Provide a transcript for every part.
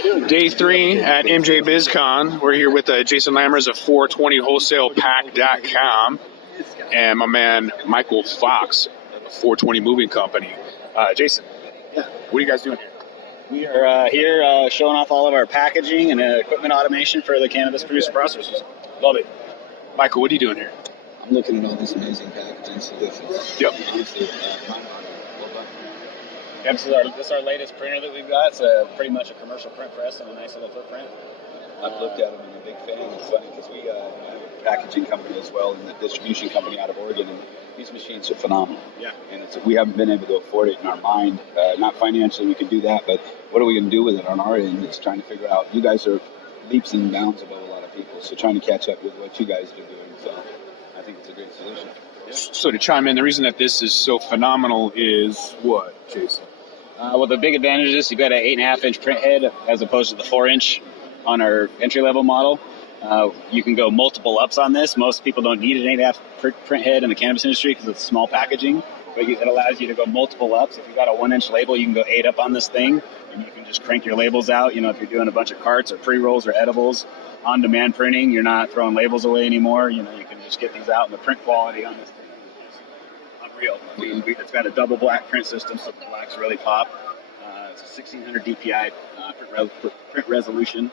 Day 3 at MJ BizCon. We're here with Jason Lammers of 420wholesalepack.com and my man Michael Fox of 420 Moving Company. Jason, what are you guys doing here? We are here showing off all of our packaging and equipment automation for the cannabis producer processors. Love it. Michael, what are you doing here? I'm looking at all this amazing packaging solutions. Yep. Yep, this is our latest printer that we've got. It's pretty much a commercial print press and a nice little footprint. I've looked at them and I'm a big fan. It's funny because we have a packaging company as well and the distribution company out of Oregon, and these machines are phenomenal. Yeah. And we haven't been able to afford it in our mind. Not financially, we can do that, but what are we going to do with it on our end? It's trying to figure out. You guys are leaps and bounds above a lot of people, so trying to catch up with what you guys are doing. So I think it's a great solution. Yeah. So to chime in, the reason that this is so phenomenal is what, Jason? Well, the big advantage is you've got an 8.5-inch print head as opposed to the 4-inch on our entry-level model. You can go multiple ups on this. Most people don't need an 8.5 print head in the cannabis industry because it's small packaging, but it allows you to go multiple ups. If you've got a 1-inch label, you can go 8 up on this thing, and you can just crank your labels out. You know, if you're doing a bunch of carts or pre-rolls or edibles, on-demand printing, you're not throwing labels away anymore. You know, you can just get these out, and the print quality on this thing is unreal. I mean, it's got a double black print system, so the blacks really pop. It's a 1600 DPI print resolution.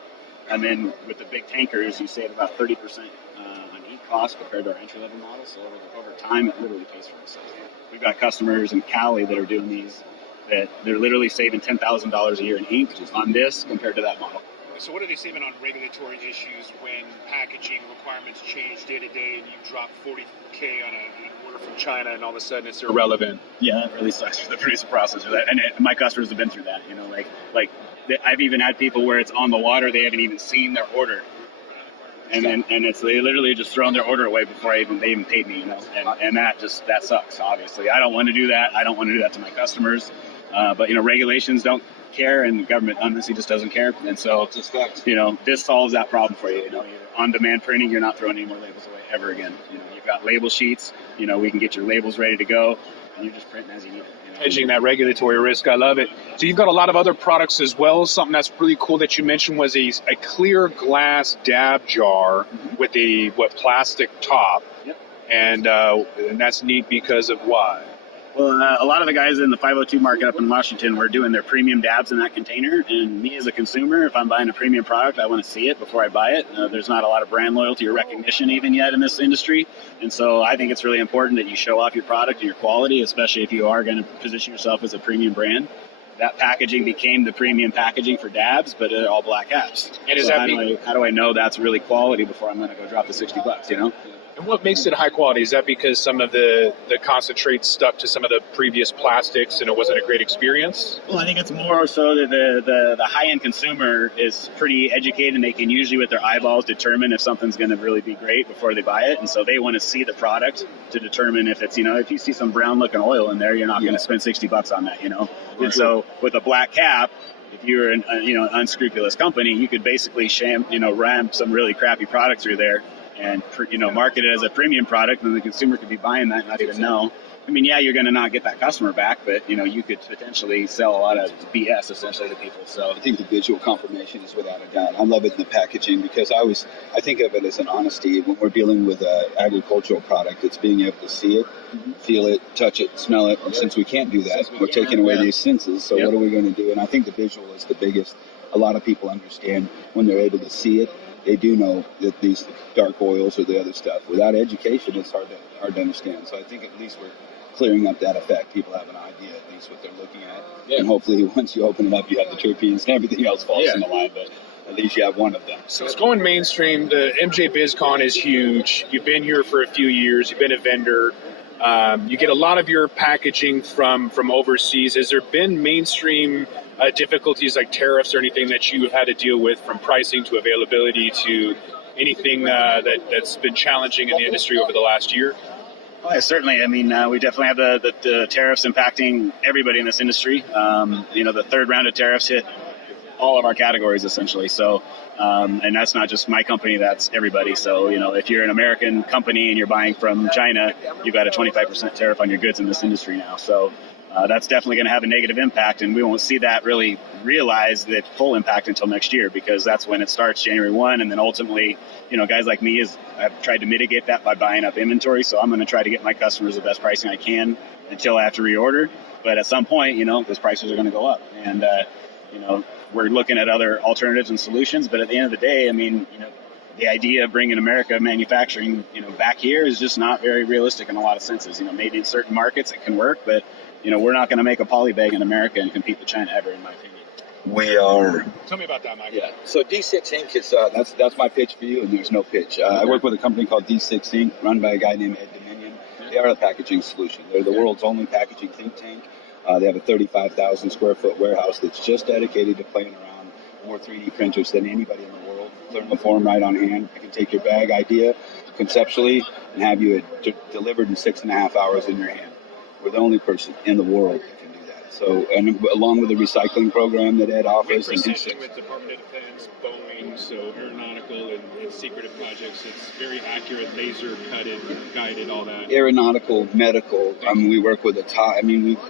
And then with the big tankers, you save about 30% on ink cost compared to our entry-level model. So over time, it literally pays for itself. We've got customers in Cali that are doing these that they're literally saving $10,000 a year in ink on this compared to that model. So what are they saving on regulatory issues when packaging requirements change day to day and you drop $40K on an order from China and all of a sudden it's irrelevant? Yeah, that really sucks for the producer processor. And my customers have been through that. You know, like I've even had people where it's on the water, they haven't even seen their order. And they literally just thrown their order away before they even paid me, you know, and that sucks. Obviously, I don't want to do that. I don't want to do that to my customers. But you know, regulations don't care, and the government honestly just doesn't care. And so, you know, this solves that problem for you. You know, on-demand printing, you're not throwing any more labels away ever again. You know, you've got label sheets. You know, we can get your labels ready to go, and you're just printing as you need it. You know? Hedging that regulatory risk, I love it. So you've got a lot of other products as well. Something that's really cool that you mentioned was a clear glass dab jar with a plastic top. Yep. And that's neat because of why? Well, a lot of the guys in the 502 market up in Washington were doing their premium dabs in that container. And me as a consumer, if I'm buying a premium product, I want to see it before I buy it. There's not a lot of brand loyalty or recognition even yet in this industry. And so I think it's really important that you show off your product and your quality, especially if you are going to position yourself as a premium brand. That packaging became the premium packaging for dabs, but they're all black caps. And so how do I know that's really quality before I'm going to go drop the $60, you know? And what makes it high quality? Is that because some of the concentrates stuck to some of the previous plastics and it wasn't a great experience? Well, I think it's more so that the high-end consumer is pretty educated and they can usually with their eyeballs determine if something's going to really be great before they buy it. And so they want to see the product to determine if it's, you know, if you see some brown-looking oil in there, you're not going to spend $60 on that, you know? And so with a black cap, if you're an unscrupulous company, you could basically ram some really crappy product through there and, you know, market it as a premium product, and the consumer could be buying that and not even know. I mean, yeah, you're going to not get that customer back, but, you know, you could potentially sell a lot of BS essentially to people. So I think the visual confirmation is without a doubt. I love it in the packaging because I think of it as an honesty. When we're dealing with an agricultural product, it's being able to see it, feel it, touch it, smell it. And since we can't do that, we're taking away these senses. So what are we going to do? And I think the visual is the biggest. A lot of people understand when they're able to see it. They do know that these dark oils or the other stuff. Without education, it's hard to understand. So I think at least we're clearing up that effect. People have an idea at least what they're looking at. Yeah. And hopefully once you open it up, you have the terpenes and everything else falls in the line. But at least you have one of them. So it's going mainstream. The MJ BizCon is huge. You've been here for a few years. You've been a vendor. You get a lot of your packaging from overseas. Has there been mainstream difficulties like tariffs or anything that you have had to deal with, from pricing to availability to anything that's been challenging in the industry over the last year? Oh, yeah, certainly. I mean, we definitely have the tariffs impacting everybody in this industry. You know, the third round of tariffs hit all of our categories essentially. So, and that's not just my company, that's everybody. So, you know, if you're an American company and you're buying from China, you've got a 25% tariff on your goods in this industry now. So, that's definitely going to have a negative impact, and we won't see that really realize the full impact until next year, because that's when it starts, January 1, and then ultimately, guys like me, I've tried to mitigate that by buying up inventory, so I'm going to try to get my customers the best pricing I can until I have to reorder. But at some point, those prices are going to go up, and we're looking at other alternatives and solutions. But at the end of the day, the idea of bringing America manufacturing, back here is just not very realistic in a lot of senses. Maybe in certain markets it can work, but we're not going to make a poly bag in America and compete with China ever, in my opinion. We are. Tell me about that, Mike. Yeah. So D6 Inc. is that's my pitch for you, and there's no pitch. I work with a company called D6 Inc. run by a guy named Ed Dominion. They are a packaging solution. They're the world's only packaging think tank. They have a 35,000 square foot warehouse that's just dedicated to playing around more 3D printers than anybody in the world. Thermoform right on hand. You can take your bag idea conceptually and have you delivered in 6.5 hours in your hand. We're the only person in the world that can do that. So, and along with the recycling program that Ed offers, and precision with Department of Defense, Boeing, so aeronautical and secretive projects, it's very accurate, laser cutted, guided, all that. Aeronautical, medical. We work with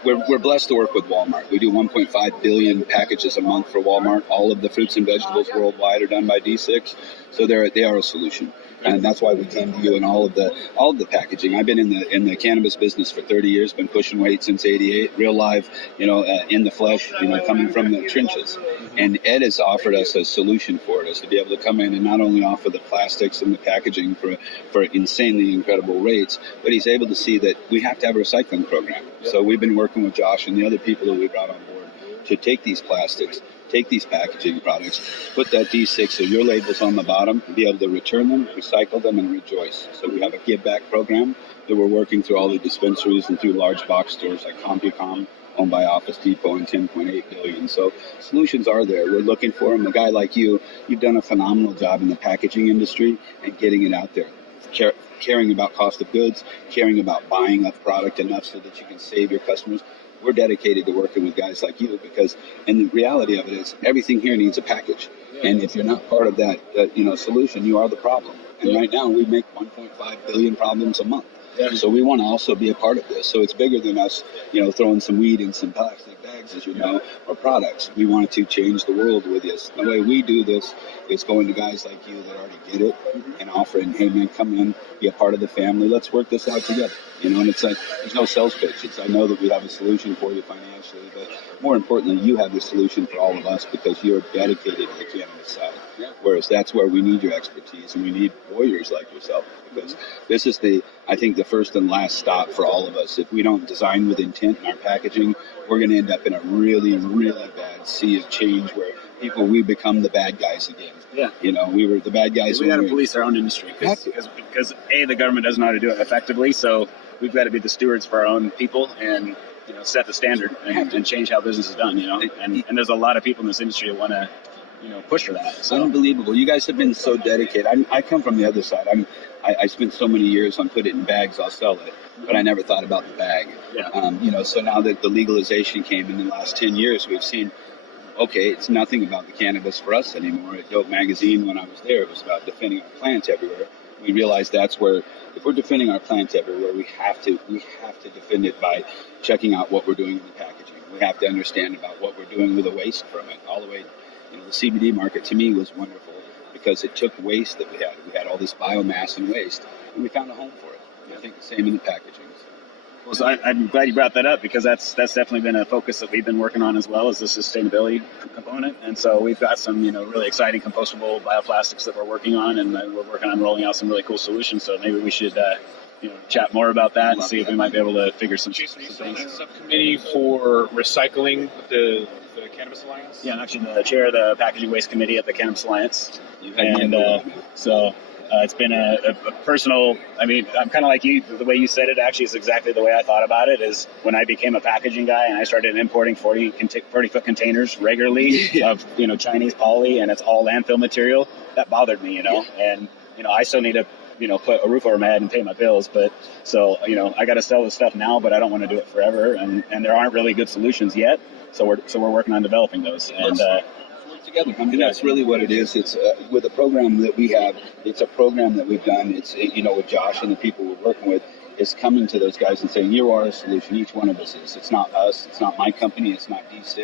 we're blessed to work with Walmart. We do 1.5 billion packages a month for Walmart. All of the fruits and vegetables worldwide are done by D6, so they are a solution. And that's why we came to you in all of the packaging. I've been in the cannabis business for 30 years, been pushing weight since '88, real live, in the flesh, coming from the trenches. And Ed has offered us a solution for us to be able to come in and not only offer the plastics and the packaging for insanely incredible rates, but he's able to see that we have to have a recycling program. So we've been working with Josh and the other people that we brought on board to take these plastics, take these packaging products, put that D6 or your labels on the bottom, be able to return them, recycle them, and rejoice. So we have a give back program that we're working through all the dispensaries and through large box stores like CompuCom, owned by Office Depot, and 10.8 billion. So solutions are there. We're looking for them. A guy like you've done a phenomenal job in the packaging industry and getting it out there. Caring about cost of goods, caring about buying up product enough so that you can save your customers. We're dedicated to working with guys like you because, and the reality of it is, everything here needs a package. And if you're not part of that, solution, you are the problem. And right now, we make 1.5 billion problems a month. Yeah. So we want to also be a part of this. So it's bigger than us, throwing some weed in some plastic bags, as you know, or products. We wanted to change the world with this. The way we do this is going to guys like you that already get it and offering, hey man, come in, be a part of the family. Let's work this out together. And it's like, there's no sales pitch. It's, I know that we have a solution for you financially, but more importantly, you have the solution for all of us because you're dedicated to the cannabis side. Yeah. Whereas that's where we need your expertise and we need warriors like yourself because this is I think the first and last stop for all of us. If we don't design with intent in our packaging, we're going to end up in a really, really bad sea of change where we become the bad guys again. Yeah. We were the bad guys. We got to police our own industry because the government doesn't know how to do it effectively. So we've got to be the stewards for our own people and, set the standard and change how business is done, and there's a lot of people in this industry that want to, push for that. So. Unbelievable. You guys have been so dedicated. I come from the other side. I spent so many years on put it in bags, I'll sell it, but I never thought about the bag. Yeah. So now that the legalization came in the last 10 years, we've seen, okay, it's nothing about the cannabis for us anymore. At Dope Magazine, when I was there, it was about defending our plants everywhere. We realized that's where, if we're defending our plants everywhere, we have to defend it by checking out what we're doing in the packaging. We have to understand about what we're doing with the waste from it. All the way, the CBD market to me was wonderful because it took waste that we had. We had all this biomass and waste, and we found a home for it. And I think the same in the packaging. Well, so I'm glad you brought that up because that's definitely been a focus that we've been working on as well as the sustainability component. And so we've got some, really exciting compostable bioplastics that we're working on, and we're working on rolling out some really cool solutions. So maybe we should, chat more about that and see if we might be able to figure some things. A subcommittee for recycling the Cannabis Alliance? Yeah, I'm actually the chair of the Packaging Waste Committee at the Cannabis Alliance. It's been a personal, I'm kind of like you, the way you said it actually is exactly the way I thought about it is when I became a packaging guy and I started importing 40-foot containers regularly of, Chinese poly and it's all landfill material, that bothered me, and, I still need to, put a roof over my head and pay my bills, but so, I got to sell this stuff now, but I don't want to do it forever and there aren't really good solutions yet, so we're working on developing those and, together. That's really what it is. It's with the program that we have. It's a program that we've done. It's with Josh and the people we're working with. is coming to those guys and saying, you are a solution. Each one of us is. It's not us. It's not my company. It's not D6.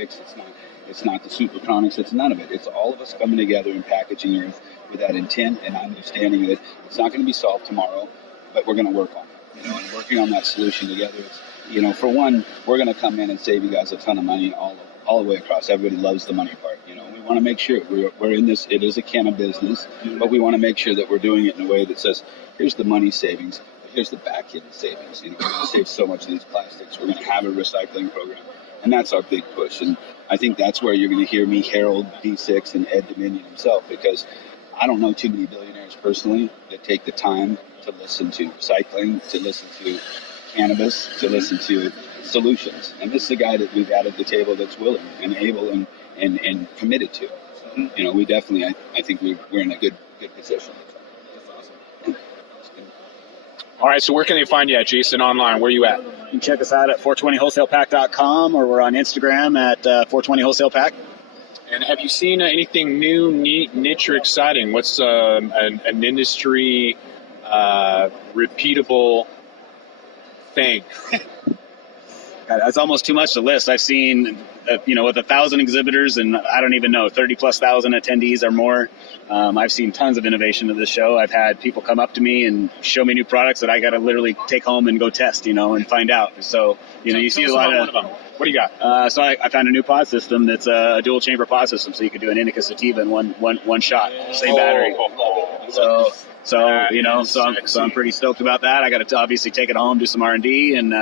It's not the Superchronics. It's none of it. It's all of us coming together and packaging Earth with that intent and understanding that it's not going to be solved tomorrow, but we're going to work on it. And working on that solution together. It's, for one, we're going to come in and save you guys a ton of money all the way across. Everybody loves the money part. We want to make sure we're in this. It is a cannabis business, but we want to make sure that we're doing it in a way that says, here's the money savings, but here's the back end savings. We're going to save so much of these plastics. We're going to have a recycling program, and that's our big push. And I think that's where you're going to hear me herald D6 and Ed Dominion himself, because I don't know too many billionaires personally that take the time to listen to recycling, to listen to cannabis, to listen to solutions. And this is a guy that we've got at the table that's willing and able and committed to. So, we definitely, I think we're in a good position. All right, so where can they find you at, Jason, online? Where are you at? You can check us out at 420wholesalepack.com, or we're on Instagram at 420wholesalepack. And have you seen anything new, neat, niche, or exciting? What's an industry repeatable thing? God, that's almost too much to list. I've seen, with 1,000 exhibitors and I don't even know, 30,000+ attendees or more. I've seen tons of innovation at this show. I've had people come up to me and show me new products that I got to literally take home and go test, and find out. So, you see a lot of them. What do you got? So I found a new pod system that's a dual chamber pod system, so you could do an indica sativa in one shot, same battery. So I'm pretty stoked about that. I got to obviously take it home, do some R&D, and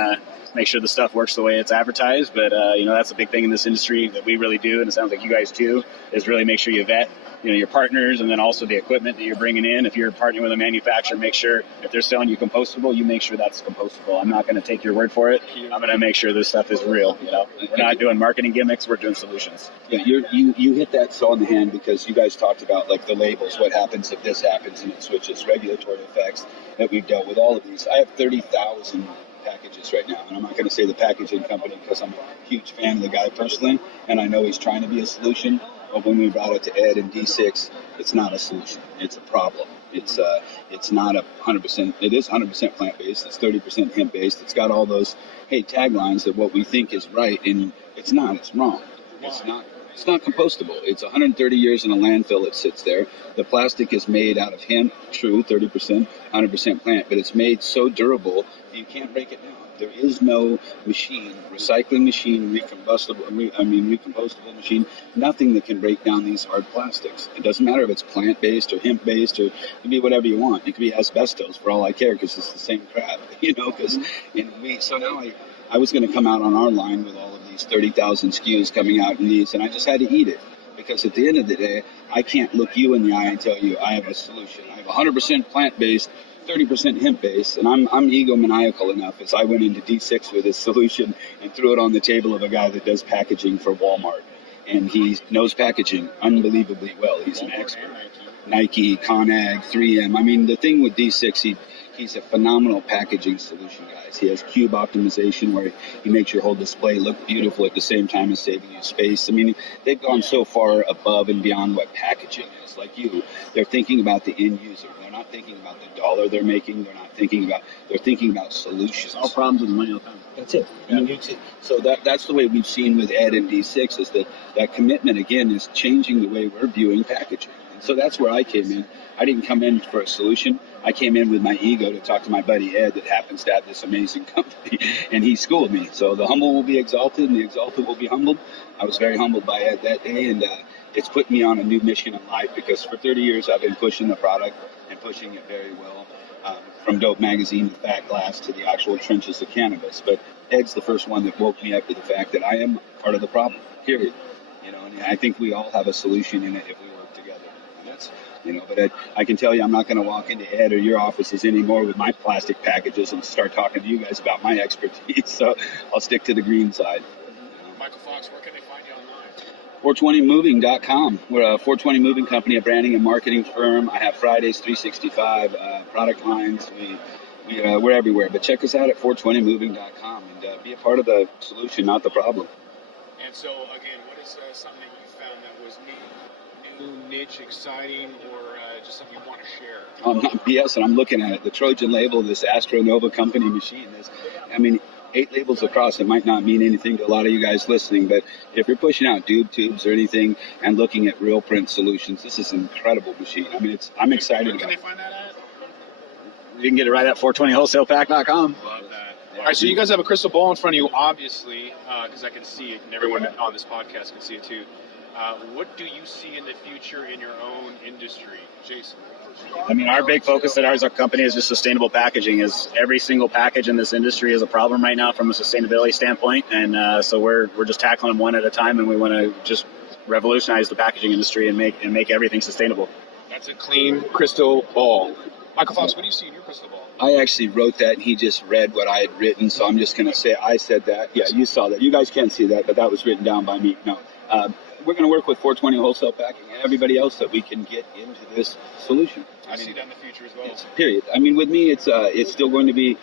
make sure the stuff works the way it's advertised. But that's a big thing in this industry that we really do, and it sounds like you guys too, is really make sure you vet your partners, and then also the equipment that you're bringing in. If you're partnering with a manufacturer, make sure if they're selling you compostable, you make sure that's compostable. I'm not going to take your word for it. I'm going to make sure this stuff is real. We're not doing marketing gimmicks. We're doing solutions. Yeah, you hit that so on the hand, because you guys talked about like the labels. What happens if this happens and it switches? Regulatory effects that we've dealt with. All of these. I have 30,000 packages right now, and I'm not going to say the packaging company because I'm a huge fan of the guy personally, and I know he's trying to be a solution. But when we brought it to Ed and D6, it's not a solution. It's a problem. It's not 100%. It is 100% plant-based. It's 30% hemp-based. It's got all those taglines of what we think is right, and it's not. It's wrong. It's not. It's not compostable. It's 130 years in a landfill. It sits there. The plastic is made out of hemp, true, 30%, 100% plant, but it's made so durable that you can't break it down. There is no machine, recycling machine, recompostable machine, nothing that can break down these hard plastics. It doesn't matter if it's plant-based or hemp-based, or it can be whatever you want. It could be asbestos for all I care, because it's the same crap, So now I was going to come out on our line with all of these 30,000 SKUs coming out in these, and I just had to eat it, because at the end of the day, I can't look you in the eye and tell you I have a solution. I have 100% plant-based, 30% hemp-based, and I'm egomaniacal enough as I went into D6 with this solution and threw it on the table of a guy that does packaging for Walmart, and he knows packaging unbelievably well. He's an expert. Nike, Conag, 3M. I mean, the thing with D6, he's a phenomenal packaging solution, guys. He has cube optimization, where he makes your whole display look beautiful at the same time as saving you space. I mean, they've gone so far above and beyond what packaging is. Like they're thinking about the end user. They're not thinking about the dollar they're making. They're thinking about solutions. All problems with money will come. That's it. Yeah. So that's the way we've seen with Ed and D6, is that commitment, again, is changing the way we're viewing packaging. And so that's where I came in. I didn't come in for a solution. I came in with my ego to talk to my buddy Ed, that happens to have this amazing company, and he schooled me. So the humble will be exalted, and the exalted will be humbled. I was very humbled by Ed that day, and it's put me on a new mission in life, because for 30 years I've been pushing the product and pushing it very well, from Dope Magazine to Fat Glass to the actual trenches of cannabis. But Ed's the first one that woke me up to the fact that I am part of the problem, period. And I think we all have a solution in it if we work together. And that's, but I can tell you, I'm not going to walk into Ed or your offices anymore with my plastic packages and start talking to you guys about my expertise. So I'll stick to the green side. Michael Fox, where can they find you online? 420moving.com. We're a 420 Moving company, a branding and marketing firm. I have Fridays 365 product lines. We're everywhere, but check us out at 420moving.com and be a part of the solution, not the problem. And so, again, what is something that you found that was new, niche, exciting, or just something you want to share? I'm not BS, I'm looking at it. The Trojan label, this Astronova company machine. I mean, 8 labels across. It might not mean anything to a lot of you guys listening, but if you're pushing out dupe tubes or anything and looking at real print solutions, this is an incredible machine. I mean, I'm excited Where about can it. they find that at? You can get it right at 420wholesalepack.com. Love that. All right, so you guys have a crystal ball in front of you, obviously, because I can see it, and everyone on this podcast can see it too. What do you see in the future in your own industry, Jason? I mean, our big focus at our company is just sustainable packaging. Is every single package in this industry is a problem right now from a sustainability standpoint, and so we're just tackling them one at a time, and we want to just revolutionize the packaging industry and make everything sustainable. That's a clean crystal ball. Michael Fox, what do you see in your crystal ball? I actually wrote that, and he just read what I had written, so I'm just going to say I said that. Yeah, you saw that. You guys can't see that, but that was written down by me. No. We're going to work with 420 Wholesale Packing and everybody else that we can get into this solution. I see that in the future as well. Period. I mean, with me, it's still going to be,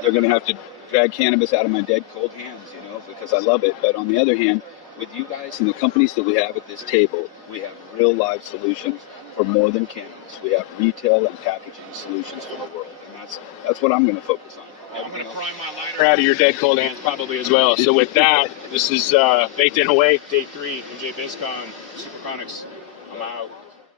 they're going to have to drag cannabis out of my dead cold hands, because I love it. But on the other hand, with you guys and the companies that we have at this table, we have real live solutions for more than cannabis. We have retail and packaging solutions for the world, and that's what I'm going to focus on. I'm going to pry my lighter out of your dead cold hands probably as well. So with that, this is Baked In Away, Day 3, MJ BizCon, Superchronics. I'm out.